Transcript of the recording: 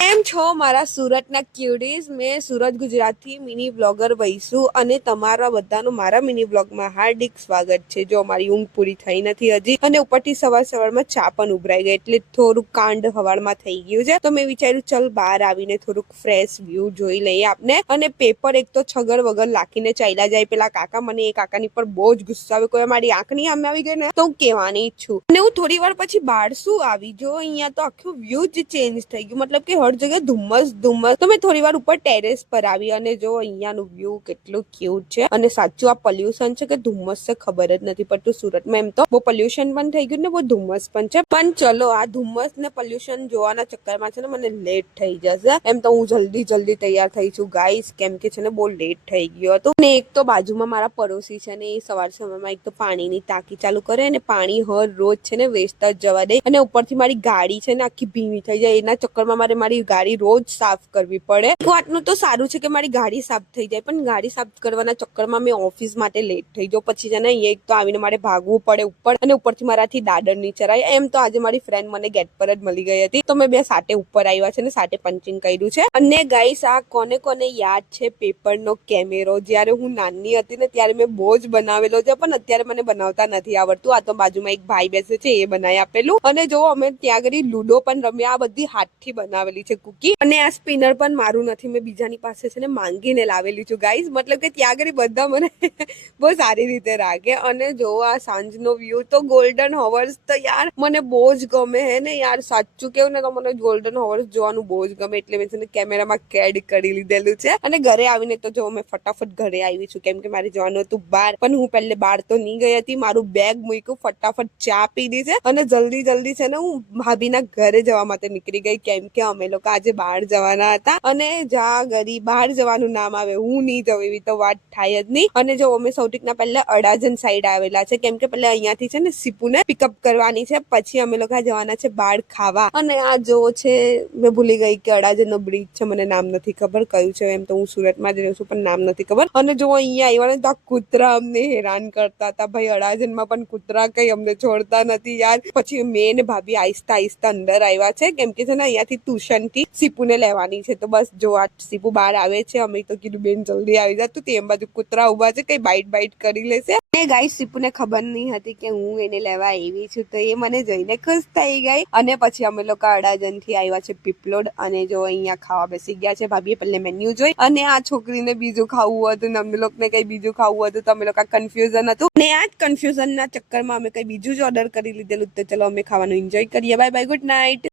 કેમ છો મારા સુરતના ક્યુડીઝ? મેં સુરત ગુજરાતથી મિની બ્લોગર વહીશું અને તમારા બધાનું મારા મિની બ્લોગમાં હાર્દિક સ્વાગત છે। જો મારી ઊંઘ પૂરી થઈ નથી હજી અને ઉપરથી સવારમાં ચા પણ ઉભરાઈ ગઈ એટલે થોડુંક કાંડ હવારમાં થઈ ગયું છે, તો મેં વિચાર્યું ચલ બહાર આવીને થોડુંક ફ્રેશ વ્યૂ જોઈ લઈએ આપને। અને પેપર એક તો છગર વગર લાખીને ચાલ્યા જાય પેલા કાકા, મને એ કાકાની પર બહુ જ ગુસ્સો આવે। કોઈ મારી આંખની સામે આવી ગઈ ને તો હું કહેવાની જ છું। અને હું થોડી વાર પછી બહાર શું આવી, જો અહીંયા તો આખું વ્યૂ જ ચેન્જ થઈ ગયું, મતલબ કે હર જગ્યાએ ધુમ્મસ ધુમ્મસ। તો મેં થોડી વાર ઉપર ટેરેસ પર આવી અને જો અહીંયાનું વ્યૂ કેટલું ક્યુટ છે। અને સાચું આ પોલ્યુશન છે કે ધુમ્મસ છે ખબર જ નથી પડતું સુરતમાં। એમ તો બહુ પોલ્યુશન પણ થઈ ગયું ને બહુ ધુમ્મસ પણ છે, પણ ચલો આ ધુમ્મસ ને પોલ્યુશન જોવાના ચક્કરમાં છે ને મને લેટ થઈ જશે। એમ તો હું જલ્દી તૈયાર થઈ છું ગાઈસ, કેમ કે છે ને બહુ લેટ થઈ ગયો હતો। ને એક તો બાજુમાં મારા પડોશી છે ને એ સવારમાં એક તો પાણીની ટાંકી ચાલુ કરે અને પાણી હર રોજ છે ને વેસ્ટ જ જવા દે, અને ઉપરથી મારી ગાડી છે ને આખી ભીની થઈ જાય। એના ચક્કરમાં મારી ગાડી રોજ સાફ કરવી પડે। વાતનું તો સારું છે કે મારી ગાડી સાફ થઈ જાય, પણ ગાડી સાફ કરવાના ચક્કરમાં મેં ઓફિસ માટે લેટ થઈ જાઉં, પછી છે ને એક તો આવીને મારે ભાગવું પડે ઉપર, અને ઉપરથી મારાથી દાદર ની ચરાય। એમ તો આજે મારી ફ્રેન્ડ મને ગેટ પર જ મળી ગઈ હતી, તો મેં બે સાથે ઉપર આવ્યા છે ને સાથે પંચિંગ કર્યું છે। અને ગાઈસ આ કોને કોને યાદ છે પેપરનો કેમેરો? જ્યારે હું નાની હતી ને ત્યારે મેં બહુ જ બનાવેલો છે, પણ અત્યારે મને બનાવતા નથી આવડતું। આ તો બાજુમાં એક ભાઈ બેસે છે એ બનાવી આપેલું, અને જો અમે ત્યાં આગળ લુડો પણ રમ્યા। આ બધી હાથથી બનાવેલી છે કુકી, અને આ સ્પિનર પણ મારું નથી, મેં બીજાની પાસે છે ને માંગીને લાવેલી છું ગાઈસ। મતલબ કે ત્યાં આગળ બધા મને બહુ સારી રીતે રાખે। અને જો આ સાંજનો વ્યૂ તો ગોલ્ડન હોવર્સ તો યાર મને બહુ જ ગમે હે ને યાર, સાચું કેવું ને તો મને ગોલ્ડન હોવર્સ જોવાનું બહુ જ ગમે, એટલે મેં છે ને કેમેરામાં કેદ કરી લીધેલું છે। અને ઘરે આવીને તો જો મેં ફટાફટ ઘરે આવી છું, કેમ કે મારે જવાનું હતું બહાર, પણ હું પહેલે બહાર તો નહીં ગઈ હતી, મારું બેગ મૂક્યું, ફટાફટ ચા પીધી છે અને જલ્દી છે ને હું ભાભીના ઘરે જવા માટે નીકળી ગઈ, કેમ કે અમે લોકો આજે બહાર જવાના હતા। અને જા ગરી બહાર જવાનું નામ આવે હું નહીં જઉં એવી તો વાત થાય જ નહીં। અને જો અમે સૌથી પહેલા અડાજણ સાઈડ આવેલા છે, કેમ કે પહેલા અહીંયાથી છે ને સિપુને પિકઅપ કરવાની છે, પછી અમે લોકો જવાના છે બહાર ખાવા। અને આ જો છે મેં ભૂલી ગઈ કે અડાજણનો બ્રિજ છે, મને નામ નથી ખબર કયું છે, એમ તો હું સુરતમાં જ રહું છું પણ નામ નથી ખબર। અને જો અહીંયા આવ્યા ને તો આ કૂતરા અમને હેરાન કરતા હતા ભાઈ, અડાજણમાં પણ કૂતરા કઈ અમને છોડતા નથી યાર। પછી મેં ને ભાભી આહિસ્તા અંદર આવ્યા છે, કેમ કે છે ને અહીંયાથી ટ્યુશન થી સીપુને લેવાની છે। તો બસ જો આ સીપુ બહાર આવે છે, અમે તો કીધું બેન જલ્દી આવી જા, તું તેમ બાજુ કૂતરા ઉભા છે કઈ બાઈટ કરી લેશે। એ ગાઈસ સીપુને ખબર નહીં હતી કે હું એને લેવા આવી છું, તો એ મને જોઈને ખુશ થઈ ગઈ। અને પછી અમે લોકો અડાજણ થી આવ્યા છે પીપલોડ, અને જો અહીંયા ખાવા બેસી ગયા છે। ભાભીએ પહેલે મેન્યુ જોઈ, અને આ છોકરીને બીજું ખાવું હતું ને અમે લોકોને કઈ બીજું ખાવું હતું, તો અમે લોકો કન્ફ્યુઝન હતું, ને આ જ કન્ફ્યુઝન ના ચક્કરમાં અમે કઈ બીજું જ ઓર્ડર કરી લીધેલું। તો ચલો અમે ખાવાનું એન્જોય કરીએ, બાય બાય, ગુડ નાઇટ।